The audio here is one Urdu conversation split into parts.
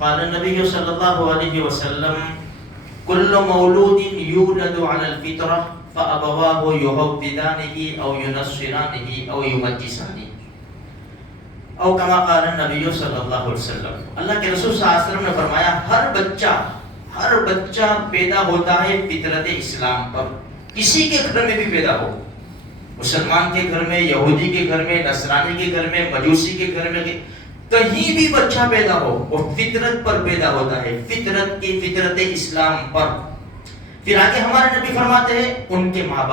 قال النبی صلی اللہ علیہ وسلم کل مولود یولد علی الفطرہ فابواہ یہودانہ او ینصرانہ او یمجسانہ، او کما قال النبی صلی اللہ علیہ وسلم۔ اللہ کے رسول صلی اللہ علیہ وسلم نے فرمایا ہر بچہ پیدا ہوتا ہے فطرت اسلام پر، کسی کے گھر میں بھی پیدا ہو، مسلمان کے گھر میں، یہودی کے گھر میں، نصرانی کے گھر میں، مجوسی کے گھر میں، کہیں بھی بچہ پیدا ہو وہ فطرت پر پیدا ہوتا ہے، فطرت اسلام پر۔ پھر آگے ہمارے نبی فرماتے ہیں ان کے ماں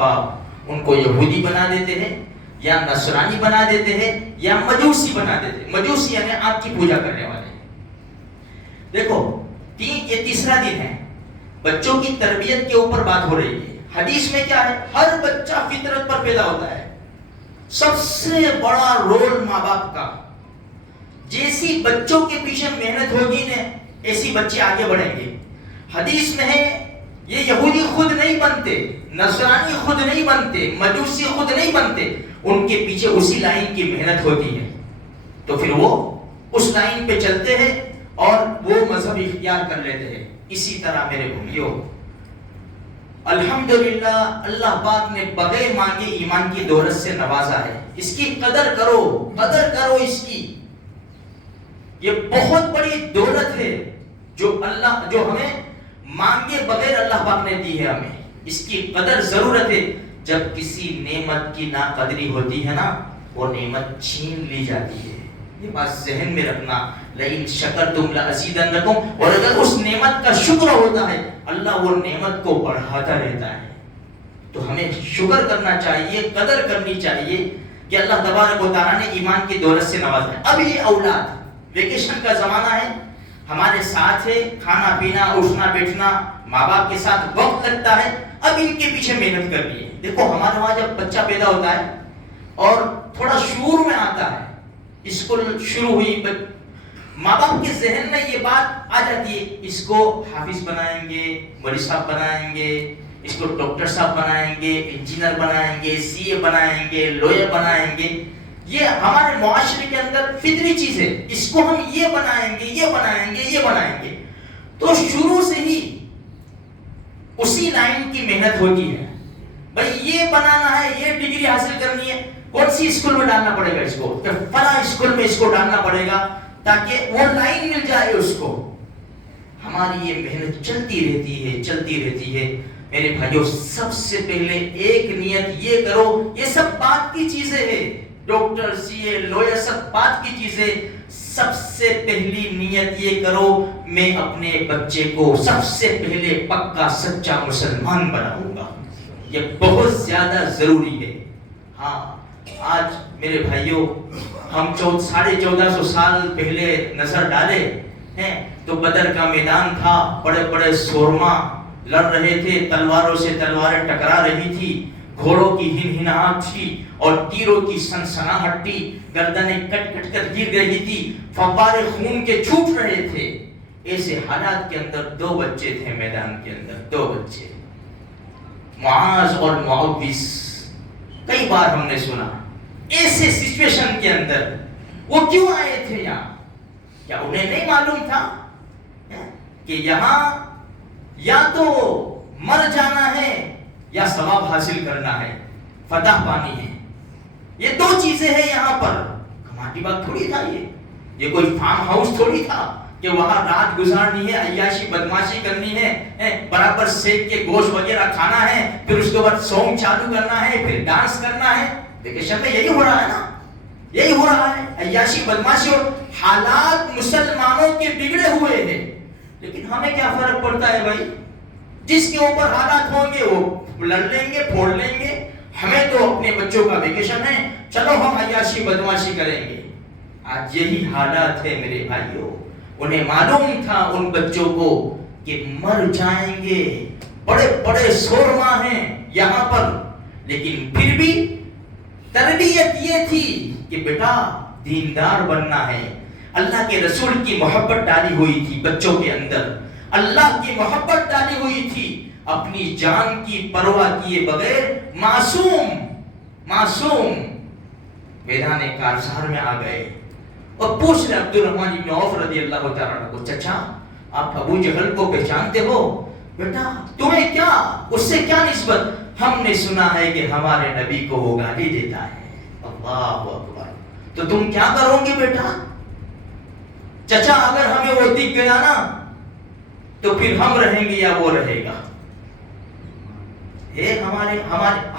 باپ ان کو یہودی بنا دیتے ہیں یا نصرانی بنا دیتے ہیں یا مجوسی بنا دیتے ہیں۔ مجوسی یعنی آگ کی پوجا کرنے والے۔ دیکھو یہ تیسرا دن ہے، بچوں کی تربیت کے اوپر بات ہو رہی ہے۔ حدیث میں کیا ہے؟ ہر بچہ فطرت پر پیدا ہوتا ہے۔ سب سے بڑا رول ماں باپ کا، جیسی بچوں کے پیچھے محنت ہوگی نا ایسی بچے آگے بڑھیں گے۔ حدیث میں ہے یہ یہودی خود نہیں بنتے، نصرانی خود نہیں بنتے، مجوسی خود نہیں بنتے، ان کے پیچھے اسی لائن کی محنت ہوتی ہے، تو پھر وہ اس لائن پہ چلتے ہیں اور وہ مذہب اختیار کر لیتے ہیں۔ اسی طرح میرے بھائیوں الحمدللہ اللہ پاک نے بغیر مانگے ایمان کی دولت سے نوازا ہے، اس کی قدر کرو اس کی۔ یہ بہت بڑی دولت ہے جو ہمیں مانگے بغیر اللہ پاک نے دی ہے ہمیں، اس کی قدر ضرورت ہے۔ جب کسی نعمت کی ناقدری ہوتی ہے نا وہ نعمت چھین لی جاتی ہے، یہ بات ذہن میں رکھنا۔ لئن شکرتم لازیدنکم، اور اگر اس نعمت کا شکر ہوتا ہے اللہ وہ نعمت کو بڑھاتا رہتا ہے۔ تو ہمیں شکر کرنا چاہیے، قدر کرنی چاہیے کہ اللہ تبارک و تعالیٰ نے ایمان کی دولت سے نوازا ہے۔ اب یہ اولاد ویکیشن کا زمانہ ہے، ہمارے ساتھ ہے، کھانا پینا اٹھنا بیٹھنا ماں باپ کے ساتھ وقت لگتا ہے، اب ان کے پیچھے محنت کرنی ہے۔ دیکھو ہمارے وہاں جب بچہ پیدا ہوتا ہے اور تھوڑا شعور میں آتا ہے، اسکول شروع ہوئی، ماں باپ کے ذہن میں یہ بات آ جاتی ہے اس کو حافظ بنائیں گے، مولوی صاحب بنائیں گے، اس کو ڈاکٹر صاحب بنائیں گے، انجینئر بنائیں گے، سی اے بنائیں گے، لوئر بنائیں گے۔ یہ ہمارے معاشرے کے اندر فطری چیز ہے، اس کو ہم یہ بنائیں گے، یہ بنائیں گے، یہ بنائیں گے۔ تو شروع سے ہی اسی لائن کی محنت ہوتی ہے، بھائی یہ بنانا ہے، یہ ڈگری حاصل کرنی ہے، کون سی اسکول میں ڈالنا پڑے گا اس کو، کہ فلاں اسکول میں اس کو ڈالنا پڑے گا تاکہ وہ لائن مل جائے اس کو۔ ہماری یہ محنت چلتی رہتی ہے میرے بھائیوں۔ سب سے پہلے ایک نیت یہ کرو، یہ سب بات کی چیزیں ہیں، ڈاکٹر سی اے لوئر سب بات کی چیزیں، سب سے پہلی نیت یہ کرو میں اپنے بچے کو سب سے پہلے پکا سچا مسلمان بناؤں گا۔ یہ بہت زیادہ ضروری ہے۔ ہاں آج میرے بھائیوں ہم 1450 سال پہلے نظر ڈالے ہیں تو بدر کا میدان تھا، بڑے بڑے سورما لڑ رہے تھے، تلواروں سے تلواریں ٹکرا رہی تھی، گھوڑوں کی ہنہناہٹ تھی اور تیروں کی سنسناہٹ تھی، گردنیں کٹ کٹ کر گر رہی تھی، فوارے خون کے چھوٹ رہے تھے۔ ایسے حالات کے اندر دو بچے تھے میدان کے اندر، دو بچے، معاذ اور معوذ۔ کئی بار ہم نے سنا ایسے سچویشن کے اندر وہ کیوں آئے تھے یہاں؟ کیا انہیں نہیں معلوم تھا کہ یہاں یا تو مر جانا ہے یا ثواب حاصل کرنا ہے، فتح پانی ہے؟ یہ دو چیزیں ہیں یہاں پر۔ کماٹی بات تھوڑی تھا، یہ کوئی فارم ہاؤس تھوڑی تھا کہ وہاں رات گزارنی ہے، عیاشی بدماشی کرنی ہے، برابر سیک کے گوشت وغیرہ کھانا ہے، پھر اس کے بعد سونگ چالو کرنا ہے، پھر ڈانس کرنا ہے۔ ویکیشن میں یہی ہو رہا ہے نا، یہی ہو رہا ہے، عیاشی بدماشی، اور حالات مسلمانوں کے بگڑے ہوئے ہیں۔ لیکن ہمیں کیا فرق پڑتا ہے بھائی؟ جس کے اوپر حالات ہوں گے وہ لڑ لیں گے، پھوڑ لیں گے۔ ہمیں تو اپنے بچوں کا ویکیشن ہے، چلو ہم عیاشی بدماشی کریں گے۔ آج یہی حالات ہے میرے بھائیوں۔ انہیں معلوم تھا ان بچوں کو کہ مر جائیں گے، بڑے بڑے سورما ہیں یہاں پر، لیکن پھر بھی تربیت یہ تھی کہ بیٹا دیندار بننا ہے۔ اللہ کے رسول کی محبت ڈالی ہوئی تھی بچوں کے اندر، اللہ کی محبت ڈالی ہوئی تھی، اپنی جان کی پرواہ کیے بغیر معصوم میدان کارزار میں آ گئے۔ اور پوچھ رہے عبد الرحمن بن عوف رضی اللہ تعالیٰ عنہ کو، چچا آپ ابو جہل کو پہچانتے ہو؟ بیٹا تمہیں کیا اس سے کیا نسبت؟ ہم نے سنا ہے کہ ہمارے نبی کو وہ گالی دیتا ہے۔ اللہ اکبر، تو تم کیا کرو گے بیٹا؟ چچا اگر ہمیں وہ دکھ گیا نا تو پھر ہم رہیں گے یا وہ رہے گا؟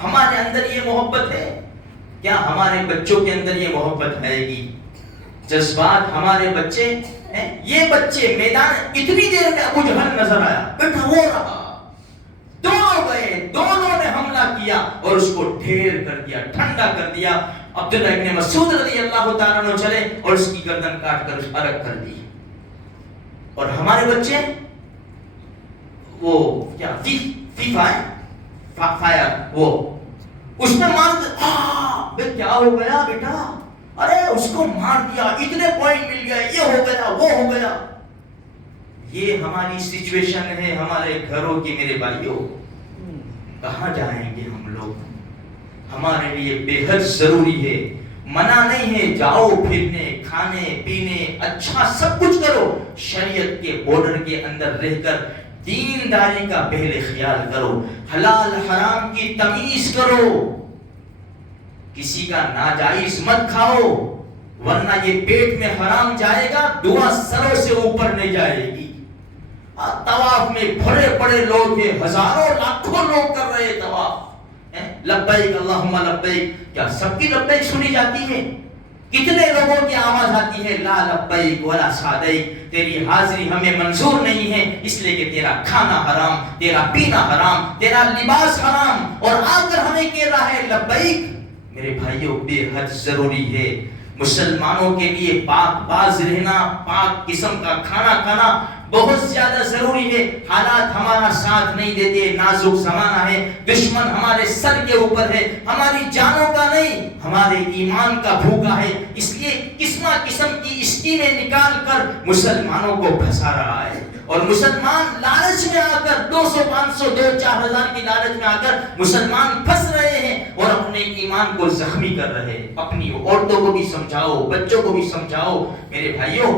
ہمارے اندر یہ محبت ہے کیا؟ ہمارے بچوں کے اندر یہ محبت ہے گی؟ جذبات ہمارے بچے، یہ بچے میدان اتنی دیر میں ابو جہل نظر آیا، بیٹا وہ رہا، دونوں گئے، دونوں نے حملہ کیا اور اس کو ڈھیر کر دیا، ٹھنڈا کر دیا۔ عبداللہ ابن مسعود رضی اللہ تعالیٰ عنہ چلے اور اس کی گردن کاٹ کر الگ کر دی۔ اور ہمارے بچے وہ کیا فیفا ہے، فائر، وہ اس نے مار دیا، کیا ہو گیا بیٹا؟ ارے اس کو مار دیا، اتنے پوائنٹ مل گئے، یہ ہو گیا وہ ہو گیا۔ یہ ہماری سچویشن ہے ہمارے گھروں کی میرے بھائیوں۔ کہاں جائیں گے ہم لوگ؟ ہمارے لیے بے حد ضروری ہے، منع نہیں ہے، جاؤ پھرنے، کھانے پینے، اچھا سب کچھ کرو، شریعت کے بارڈر کے اندر رہ کر دینداری کا پہلے خیال کرو، حلال حرام کی تمیز کرو، کسی کا ناجائز مت کھاؤ ورنہ یہ پیٹ میں حرام جائے گا، دعا سروں سے اوپر نہیں جائے گی۔ طواف میں بڑے بڑے لوگ ہیں، ہزاروں لاکھوں لوگ کر رہے طواف، لبیک اللہم لبیک، کیا سب کی لبیک سنی جاتی ہے؟ کتنے لوگوں کی آواز آتی ہے لا لبیک ولا سعدیک، تیری حاضری ہمیں منظور نہیں ہے اس لیے کہ تیرا کھانا حرام، تیرا پینا حرام، تیرا لباس حرام، اور آ کر ہمیں کہہ رہا ہے لبیک۔ میرے بھائیوں بے حد ضروری ہے مسلمانوں کے لیے پاک باز رہنا، پاک قسم کا کھانا کھانا بہت زیادہ ضروری ہے۔ حالات ہمارا ساتھ نہیں دیتے، نازک زمانہ ہے، دشمن ہمارے سر کے اوپر ہے، ہماری جانوں کا نہیں ہمارے ایمان کا بھوکا ہے، اس لیے قسم کی اسکیمیں نکال کر مسلمانوں کو پھنسا رہا ہے، اور مسلمان لالچ میں آ کر 200 500 2-4 ہزار کی لالچ میں آ کر مسلمان پھنس رہے ہیں اور اپنے ایمان کو زخمی کر رہے ہیں۔ اپنی عورتوں کو بھی سمجھاؤ، بچوں کو بھی سمجھاؤ۔ میرے بھائیوں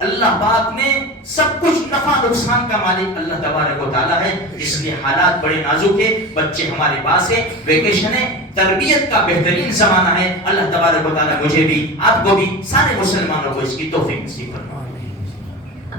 اللہ پاک نے سب کچھ نفع نقصان کا مالک اللہ تبارک و تعالیٰ ہے، اس لیے حالات بڑے نازک ہیں، بچے ہمارے پاس ہیں، ویکیشن ہے، تربیت کا بہترین زمانہ ہے۔ اللہ تبارک و تعالیٰ مجھے بھی، آپ کو بھی، سارے مسلمانوں کو اس کی توفیق نصیب فرمائے۔